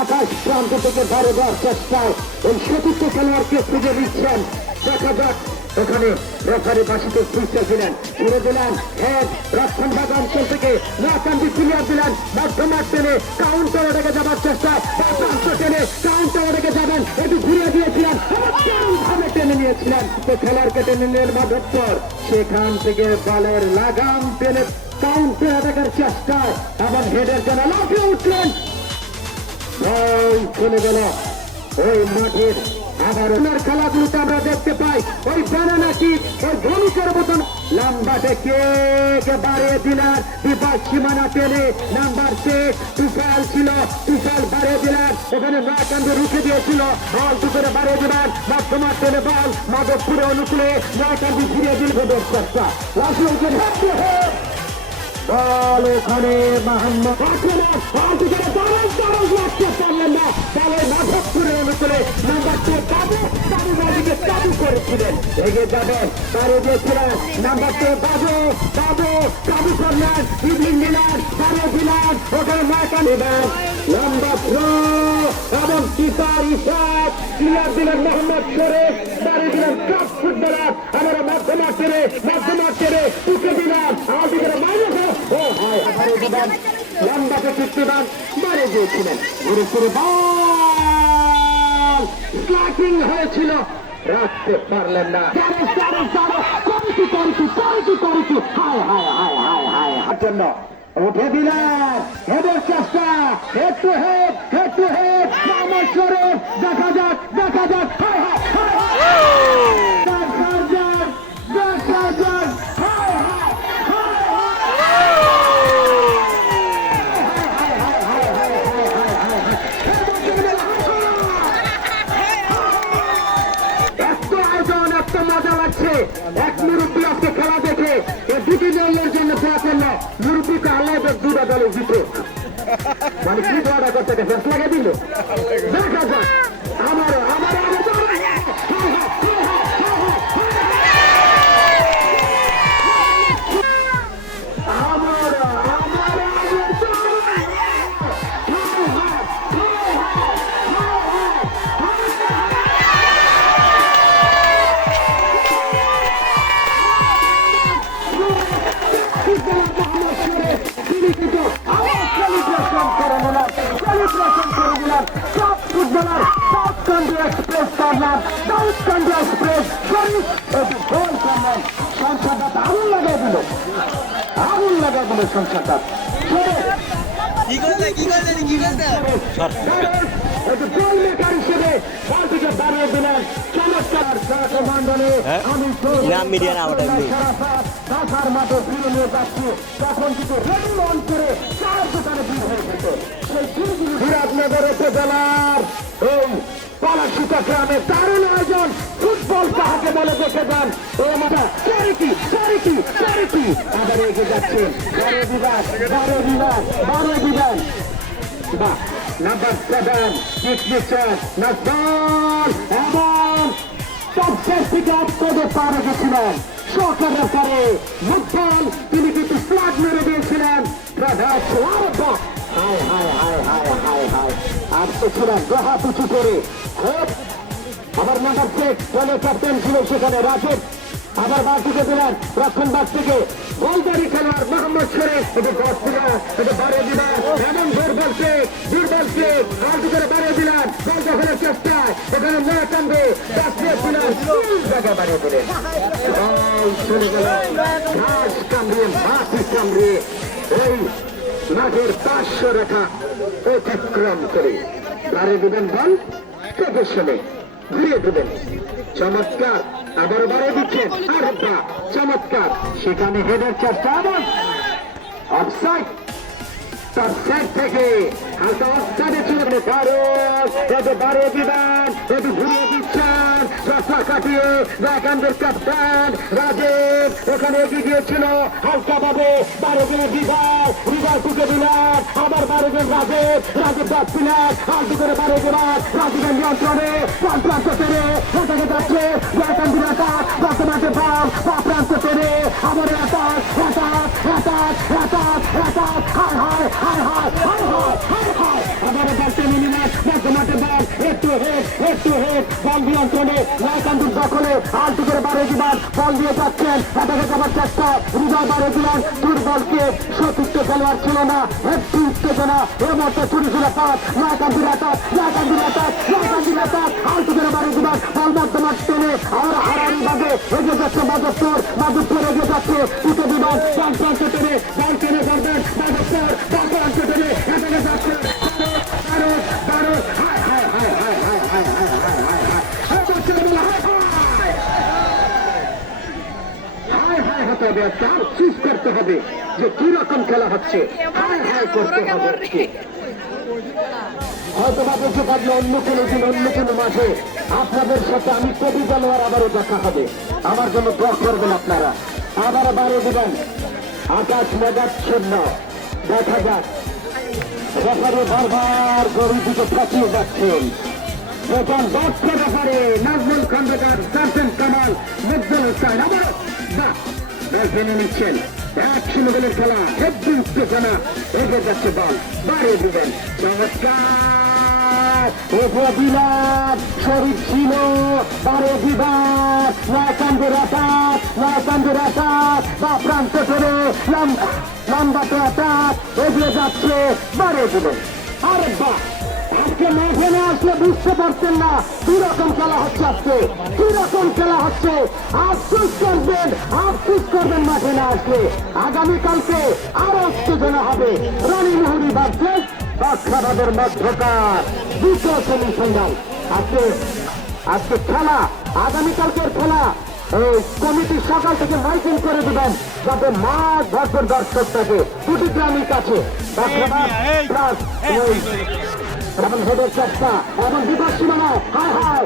আকাশ প্রান্ত থেকে বারে বার চেষ্টায় ওই সতীর্থ খেলোয়াড়কে খুঁজে দিচ্ছেন। দেখা যাক ওখানে রেফারি বাসিতে ছিলেন, ফিরে দিলেন হেড রক্ষণভাগ অঞ্চল থেকে নাকান্দি ক্লিয়ার দিলেন। মধ্যমাঠ টেনে কাউন্টারে রেখে যাবার চেষ্টায় প্রান্ত টেনে কাউন্টারে রেখে যাবেন, এটি ঘুরিয়ে দিয়েছিলেন, টেনে নিয়েছিলেন তো খেলারকে টেনে নিলেন মাধবপুর। সেখান থেকে বলের লাগাম টেনে কাউন্টারে রাখার চেষ্টায় এবং হেডের জন্য লাফিয়ে উঠলেন। চলে গেল ওই মাঠের। আবার ওনার খেলাগুলোতে আমরা দেখতে পাই ওই ব্যানানা কিক, ওই ধনুকের মতন লম্বাতে কে বাড়িয়ে দিলেন বিপাস সীমানা টেনে। নাম্বার 6 তুফাল ছিল, তুফাল বাড়িয়ে দিলেন, ওখানে নয়াকান্দি রুখে দিয়েছিল, বল দুপুরে বাড়িয়ে দিলেন, মধ্যমাঠ টেনে বল মাধবপুরে অনুকূলে নয়াকান্দি ফিরিয়ে দিল ভোটের চেষ্টা। বল ওখানে মোহাম্মদ মাধবপুরের অনুকূলে নাম্বার 2 কাবু করেছিলেন, এগিয়ে যাবেন পারে দিয়েছিলেন নাম্বার 2 বাবু কাবু করলেন, ইভিনিং দিলেন, পারে দিলেন, ওখানে মাইকা নেবেন লম্বা থ্রো এবং কিপার ইসাদ ক্লিয়ার দিলেন মোহাম্মদ শরীফ, পারে দিলেন টপ ফুটবলার। আমরা মধ্যমাঠ ছেড়ে টুকে দিলাম আমাদের মাইনাস লম্বাকে কীর্তিদান মারে দিয়েছিলেন। পুরোপুরি বল স্ট্রাইকিং হয়েছিল, রাখতে পারলেন না। জন্য উঠে দিলেন হেডের চেষ্টা, হেড টু হেড দেখা যাক এক মুরব্বী আজকে খেলা দেখে দুটি দলের জন্য দোয়া করলো, মুরব্বীকে আল্লাহ দুটা দলে জিতে মানে কি দোয়াটা করতে ফেস লাগিয়ে দিল। দেখা যাক আমারও আগুন লাগাই দিল সংসারটা। মাঠে ফিরে নিয়ে যাচ্ছি তখন কিন্তু রেডি অন করে চার দোকানে ভিড় হয়ে যেত। বিরাটনগর উপজেলার এই পলাশিতা গ্রামে দারুণ আয়োজন। ফুটবল কাহাকে বলে দেখে যান। ও মাথা চ্যারিটি আবার এগিয়ে যাচ্ছে বারো বিভাগ বাহ নাম্বার 7 সিগনেচার নাজবল এবং টপসের থেকে আপ করে পারে গেছিলেন সরকারের পরে মুদ্দল তিনি কিন্তু ফ্ল্যাগ মেরে দিয়েছিলেন। আর তো ছিলেন গ্রাহাত উঁচু করে আবার নাম্বার 6 দলের ক্যাপ্টেন ছিল সেখানে রাজেব, আবার বাড়িতে দিলেন রক্ষণ বাস থেকে গোলদারি খেলোয়াড় মোহাম্মদ শরীফ, এটা গছ ছিল এটা বাড়িয়ে দিলেন এমন দুর্বল আর দুপুরে বাড়িয়ে দিলেন বল দখলের চেষ্টায় এখানে নয়া কান্দে জায়গা বাড়িয়ে দিলেন চলে গেল ঘাস কামড়িয়ে মাটি কামড়িয়ে এই মাঠের 500 রেখা অতিক্রম করে বাড়িয়ে দিবেন বল প্রদর্শনে ঘুরিয়ে দেবেন। চমৎকার আবার বাড়িয়ে দিচ্ছেন আর চমৎকার সেখানে হেডের চেষ্টা আবার অফসাইড। তার সাইড থেকে হালকা অফসাইডে ছিল বাড়িয়ে দিবেন, ঘুরিয়ে দিচ্ছেন পাশা কাটিয়ে রাখানদের ক্যাপ্টেন রাজেশ এখানে এগিয়ে গিয়েছিল হালকা ভাবে 12 জনের হৃদয় টুকে দিলেন আবার 12 জন রাজেশ যাচ্ছিলেন হালকা করে 12 জন রাজীবের নিয়ন্ত্রণে প্রান্ত পেরে এখানে যাচ্ছে রাখানদের আঘাত বর্তমানে বল প্রান্ত পেরে আবার আঘাত আবার বলতে মিনিমাস বর্তমানে বল একটু হেড বল নিয়ন্ত্রণে রাখানদের দখলে আলটু করে 12 জন বল দিয়ে যাচ্ছেন এটাকে যাবার চেষ্টা হৃদয় 12 জন দুর্বলকে সতীর্থ খেলোয়াড় ছিল না একটু উত্তেজনা এর মধ্যে ছুটি ছিল পাঁচ রাখানদের আঘাত আলটু করে 12 জন বল বর্তমান টেনে আর হারানি বাজে এগিয়ে যাচ্ছে মাধবপুর এগিয়ে যাচ্ছে দুটো বিমান প্রান্ত টেনে বল টেনে করবেন মাধবপুর প্রান্ত টেনে এখানে যাচ্ছে করতে হবে যে কি রকম খেলা হচ্ছে করতে হবে হয়তো বা বলতে পারলে অন্য কোনো দিন অন্য কোনো মাঠে আপনাদের সাথে আমি কবি জানোয়ার আবারও দেখা হবে আমার জন্য দোয়া করবেন আপনারা আবার বারো দিবেন আকাশ মেঘাচ্ছন্ন দেখা যাক রেফারি বারবার গরুর দিকে ফাঁচিয়ে যাচ্ছেন এখন দক্ষ রেফারি নাজমুল খন্দকার সার্জেন্ট কামাল মুগ্ধুল হোসেন আবারও বল ফেলে নিচ্ছেন 100 গোলের খেলা হেব্বি উত্তেজনা এগিয়ে যাচ্ছে বল বাড়িয়ে দিবেন চমৎকার বিলাস শরীর ছিল বাড়িয়ে দিবার নয়কান্দের আটাক বা প্রান্ত করে লম্বাতে আটাক এগিয়ে যাচ্ছে বাড়িয়ে দিবেন আরে বাহ আজকে মাঠে না আসলে বুঝতে পারছেন না কিরকম খেলা হচ্ছে আজকে কিরকম খেলা হচ্ছে আফসোস করবেন মাঠে না আসলে আগামীকালকে আরো উত্তেজনা হবে রানী মুহুরী ভার্সেস বাদশাবাদের মধ্যকার দ্বিতীয় সেমিফাইনাল আজকে খেলা আগামীকালকের খেলা এই কমিটি সকাল থেকে মাইকিং করে দিবেন যাতে মাঠ ভরপুর দর্শক থাকে দুটি গ্রামের কাছে এবং হেডের চেষ্টা এবং বিপদ সীমানায় হায়